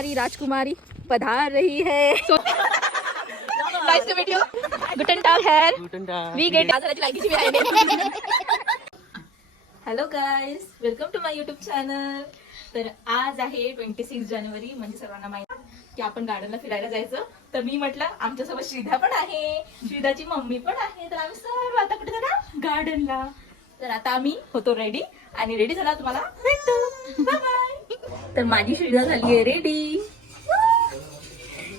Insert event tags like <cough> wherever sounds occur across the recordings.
हमारी राजकुमारी पधार रही है। नाइस टू मीट यू गुटन टाग हेयर Guten Tag. वी गेट मी आहे hello guys welcome to my YouTube channel तर आज आहे ट्वेंटी सिक्स जानेवारी म्हणजे सर्वांना माहिती की आपण गार्डनला फिरायला जायचं. तर मी म्हटलं आमच्यासोबत श्रीधा पण आहे. श्रीधाची मम्मी पण आहे. तर आम्ही सर्व आता कुठे जाणार गार्डनला. तर आता आम्ही होतो रेडी आणि रेडी झाला तुम्हाला भेटतो बाय तर माझी श्रीधा झाली आहे. रेडी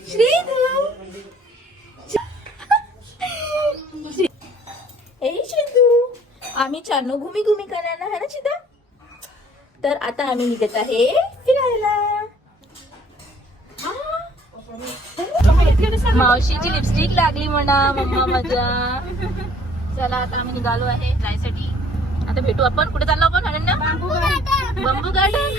श्रीधू ए आम्ही चारनो घुमी घुमी करायला है ना चिता? तर आता आम्ही निघत आहे फिरायला. मावशीची लिपस्टिक लागली म्हणा मम्मा माझ्या चला आता आम्ही निघालो आहे जायसाठी. आता भेटू आपण. कुठे चाललो आपण अनन्या? बांबू गार्डन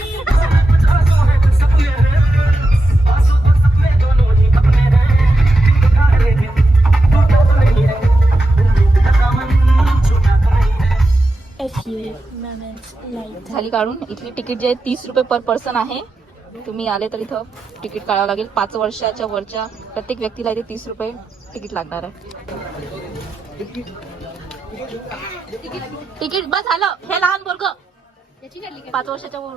झाली काढून इथली तिकीट जे आहे तीस रुपये पर पर्सन आहे तुम्ही आले तर इथं तिकीट काढावं लागेल. पाच वर्षाच्या वरच्या प्रत्येक व्यक्तीला इथे तीस रुपये तिकीट लागणार आहे. तिकीट बस झालं. हे लहान वर्ग पाच वर्षाच्या वर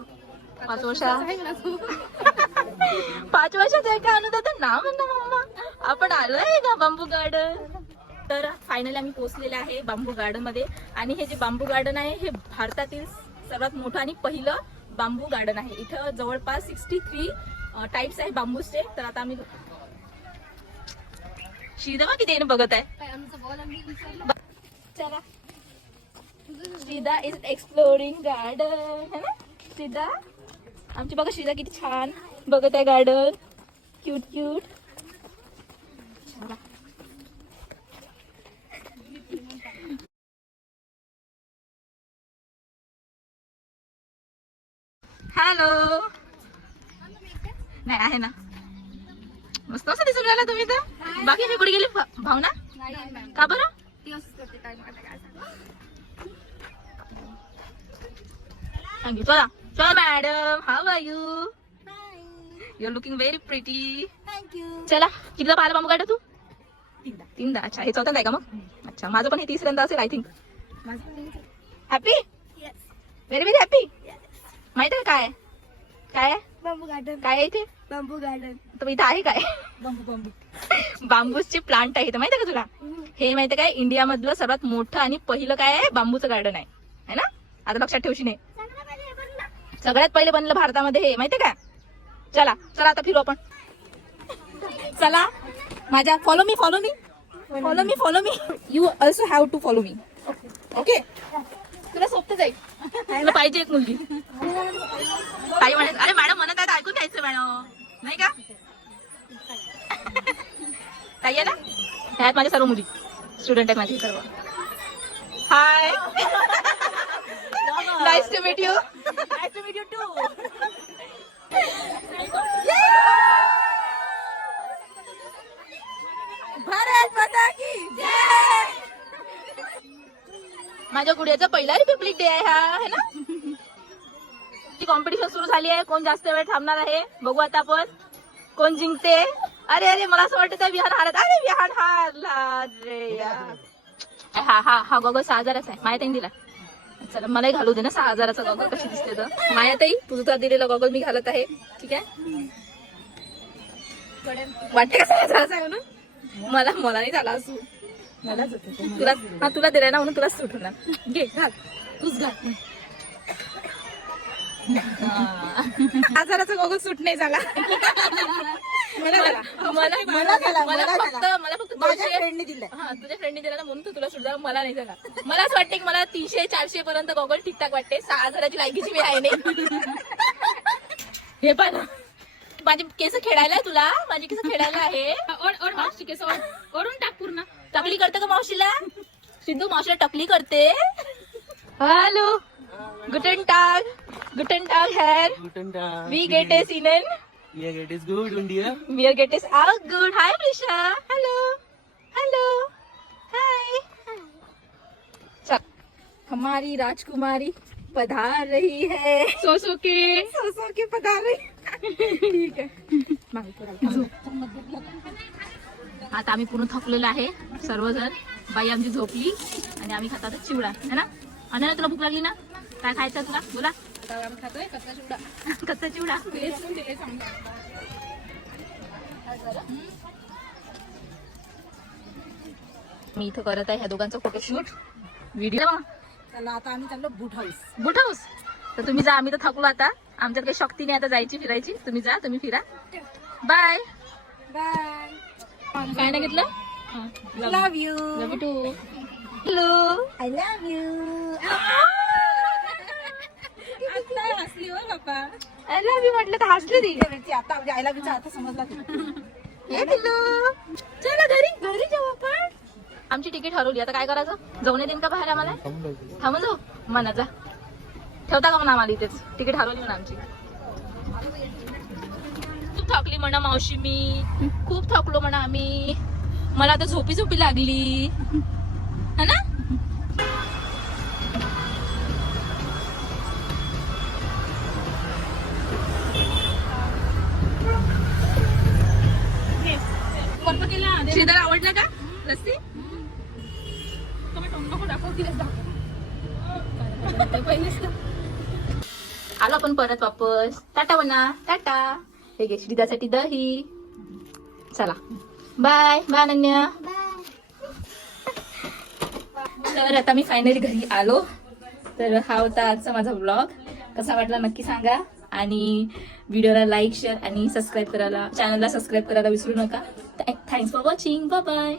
पाच वर्षा पाच वर्षाचं आहे का? <laughs> अनुदात? नाव म्हणता मम्मा. आपण आलोय का बांबू गार्डन तर फायनली आम्ही पोहोचलेले आहे बांबू गार्डनमध्ये. आणि हे जे बांबू गार्डन आहे हे भारतातील सर्वात मोठं आणि पहिलं बांबू गार्डन आहे. इथं जवळपास सिक्स्टी थ्री टाईप्स आहे बांबूचे. तर आता आम्ही श्रीदा किती बघत आहे? चला. श्रीदा इज एक्सप्लोरिंग गार्डन है ना? श्रीदा आमची बघा श्रीदा किती छान बघत आहे गार्डन क्यूट क्यूट हॅलो. नाही आहे ना. मस्त असं दिसून राहिला तुम्ही तर बाकी मी कुठे गेली? भावना? का बरं? सांगी चला. चला madam how are you you are looking very pretty चला. कितीदा पाहिलं बाबू गाडा तू? तीनदा. अच्छा हे चौथ्यांदा आहे का मग? अच्छा माझं पण हे तिसऱ्यांदा असेल I think happy very very happy माहीत आहे काय? काय? बांबू गार्डन काय आहे इथे? बांबू गार्डन तर इथं आहे काय? बांबू बांबू बांबूचे प्लांट आहे इथं. माहिती आहे का तुला? हे माहिती काय? इंडिया मधलं सर्वात मोठं आणि पहिलं काय आहे? बांबूचं गार्डन आहे. है ना? आता लक्षात ठेवशी नाही सगळ्यात पहिले बनलं. भारतामध्ये हे. माहितीये का? चला चला आता फिरू आपण. चला. माझ्या follow me follow me follow me follow me you also have to follow me okay तुला सोपत जाईल तुला पाहिजे एक मुलगी. काही म्हणत अरे मॅडम म्हणत आहे ऐकून घ्यायचं मॅडम. नाही का? काही आहे ना ह्यात माझ्या सर्व मुली. स्टुडंट आहेत माझी. सर्व hi nice to meet you nice to meet you too माझ्या गुडियाचा पहिला रिपब्लिक डे आहे हा है ना? ती कॉम्पिटिशन सुरू झाली आहे. कोण जास्त वेळ थांबणार आहे? बघू आता आपण. कोण जिंकते? अरे अरे मला असं वाटतं विहार हारत. अरे विहार हारला रे हा हा हा गॉगल सहा हजाराचा आहे. माया ताईन दिला. चला मलाही घालू दे ना सहा हजाराचा गॉगल. कशी दिसते तर. माया ताई तुझा दिलेला गॉगल मी घालत आहे. ठीक आहे? वाटते का सहा हजाराचा आहे म्हणून? मला मला नाही झाला असू. मलाच होते तुला हा तुला दिलाय ना म्हणून तुलाच सुटणार घे घाल. तूच घाल. हजाराचा गॉगल सूट नाही झाला. मला झाला मला मला झाला मला फक्त मला फक्त माझ्या दोनशे- फ्रेंडने दिलाय. हा तुझ्या फ्रेंडने दिला ना म्हणून तू तुला सूट झाला मला नाही झाला. मला असं वाटतं की मला तीनशे चारशे पर्यंत गॉगल ठीकठाक वाटते सहा हजाराची लायकीची मी आहे नाही. हे पण. माझे केस खेळायला आहे तुला? माझे केस खेळायला आहे. केस ओढून टाक पूर्ण. टकली करते का मावशीला सिद्धू मावशीला टकली करते हॅलो गुटन टाग गुटन टाग हेअर Guten Tag. वी गेट ए सीनन Yeah, it is good und dir? We are getting out good. Hi, Prisha. Hello. Hello. Hi. चल हमारी राजकुमारी पधार रही है सोसो के सोसो के पधार रही आता आम्ही पूर्ण थकलेलो आहे सर्वजण. बाई आमची झोपली आणि आम्ही खात आता चिवडा है ना? आणि तुला भूक लागली ना? काय खायचं तुला? बोला. कच्चा चिवडा. मी इथं करत आहे ह्या दोघांचा फोटोशूट व्हिडिओ चला. आता आम्ही चाललो बूट हाऊस बुट हाऊस तर तुम्ही जा आम्ही तर थकलो आता. आमच्यात काही शक्ती नाही आता जायची फिरायची. तुम्ही जा तुम्ही फिरा. बाय काय नाही घेतलं love you love too hello I love you आता हसली हो बाप्पा अरे मी म्हटलं तर हसली ती. आता म्हणजे आय लव्ह आता समजला. हे पिल्लू. चला घरी घरी जाऊ आपण. आमची तिकीट हरवली. आता काय करायचं? जाऊन येईन का बाहेर आम्हाला? थांबून जाऊ. जा. ठेवता का म्हणा आम्हाला इथेच? तिकीट हरवली म्हणा आमची. खूप थकली म्हणा मावशी मी. खूप थकलो म्हणा आम्ही. मला आता झोपी झोपी लागली. है ना? आवडला का? लस्सी आलो आपण परत वापस. टाटा म्हणा. टाटा. हे घे. श्रीदासाठी दही. चला. बाय बाय अनन्या तर आता मी फायनली घरी आलो. तर हा होता आजचा माझा ब्लॉग कसा वाटला नक्की सांगा. आणि व्हिडिओला लाईक शेअर आणि सबस्क्राईब करायला चॅनलला सबस्क्राईब करायला विसरू नका. Thanks for watching bye bye